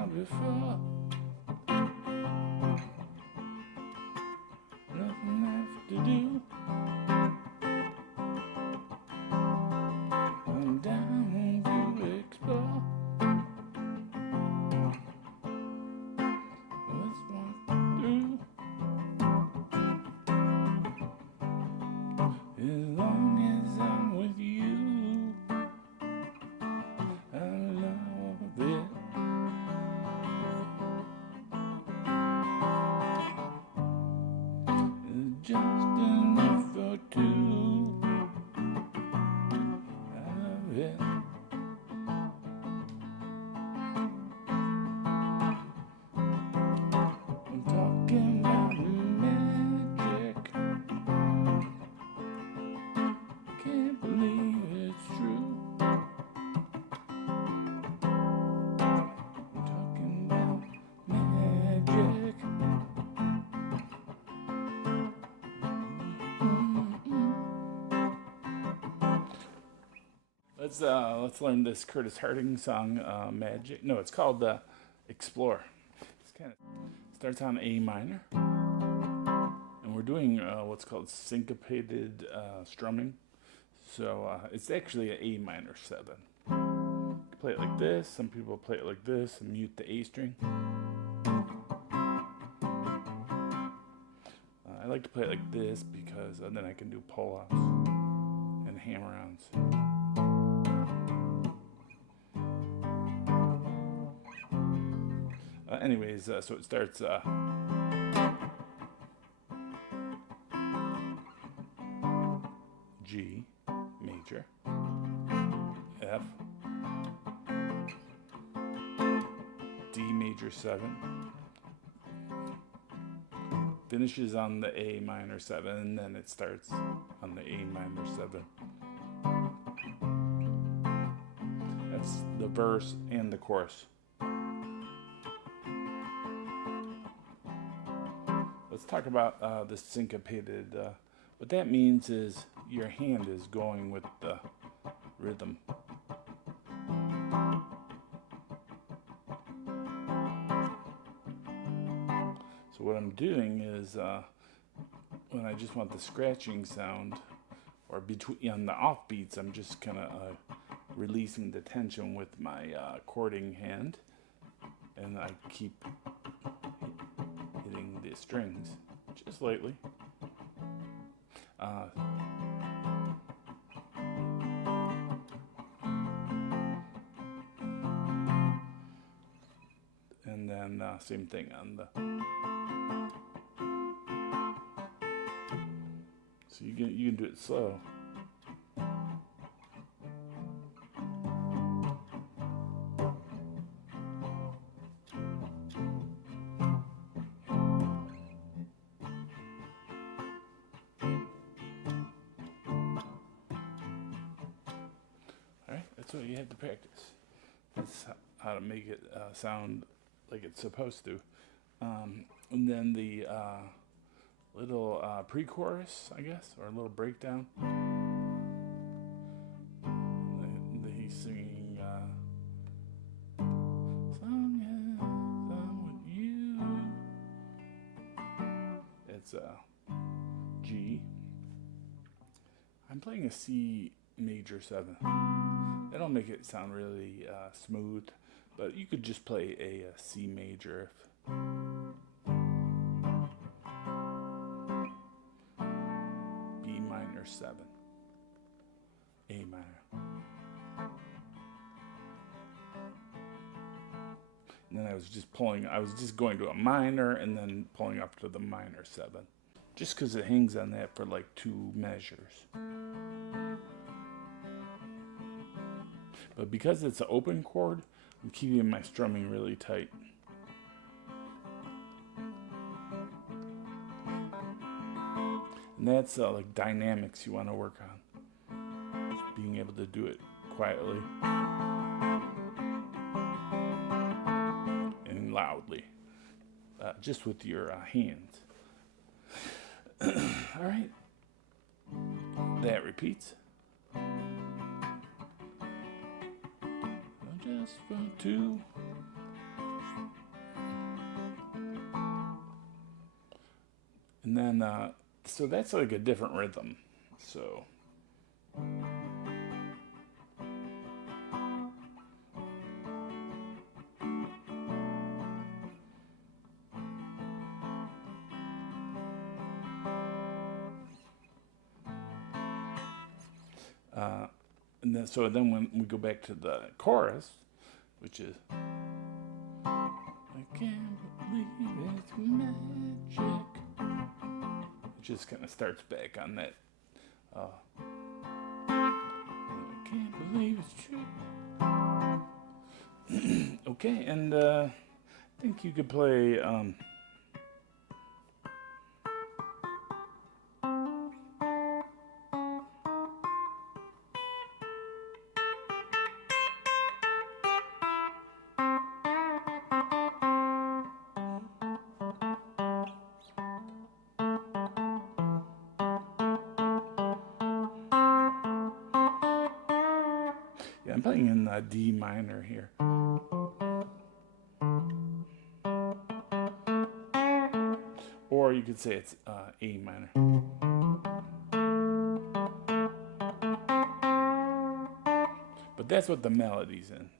about before. Nothing left to do. I'm down to explore. Let's walk through. As long as I'm with you, I love it. It's just enough for two. I love it. I'm talking about magic. Can't believe it's true. I'm talking about magic. Let's learn this Curtis Harding song, Magic. No, it's called Explore. It's kind of starts on A minor, and we're doing what's called syncopated strumming. So it's actually an A minor 7. You can play it like this. Some people play it like this and mute the A string. I like to play it like this because then I can do pull-offs and hammer-ons. Anyways, so it starts G major, F, D major 7, finishes on the A minor 7, and then it starts on the A minor 7. That's the verse and the chorus. Let's talk about the syncopated. What that means is your hand is going with the rhythm. So what I'm doing is when I just want the scratching sound, or between on the offbeats, I'm just kind of releasing the tension with my chording hand, and I keep hitting the strings just lightly. And then same thing on the. So you can do it slow. Alright, that's what you have to practice. That's how to make it sound like it's supposed to. And then the little pre-chorus, I guess, or a little breakdown. He's singing, as long as I'm with you. It's G. I'm playing a C major 7. That'll make it sound really smooth, but you could just play a C major if B minor 7, A minor. And then I was just going to a minor and then pulling up to the minor 7. Just because it hangs on that for like 2 measures. But because it's an open chord, I'm keeping my strumming really tight. And that's like dynamics you want to work on. Being able to do it quietly and loudly, just with your hands. All right, that repeats. Just for two, then so that's like a different rhythm. So and then when we go back to the chorus, which is I can't believe it's magic, it just kind of starts back on that. I can't believe it's true. Okay, and I think you could play. Yeah, I'm playing in D minor here. Or you could say it's A minor. But that's what the melody's in.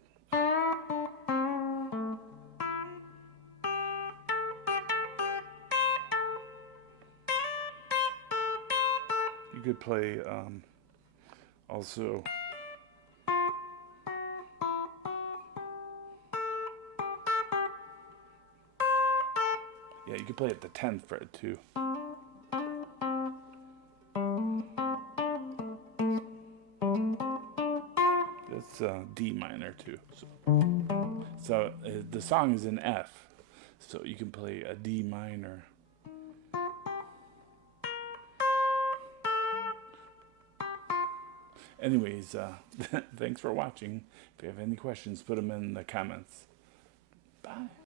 You could play also. Yeah, you could play at the 10th fret too. That's D minor too. So the song is in F, so you can play a D minor. Anyways, thanks for watching. If you have any questions, put them in the comments. Bye.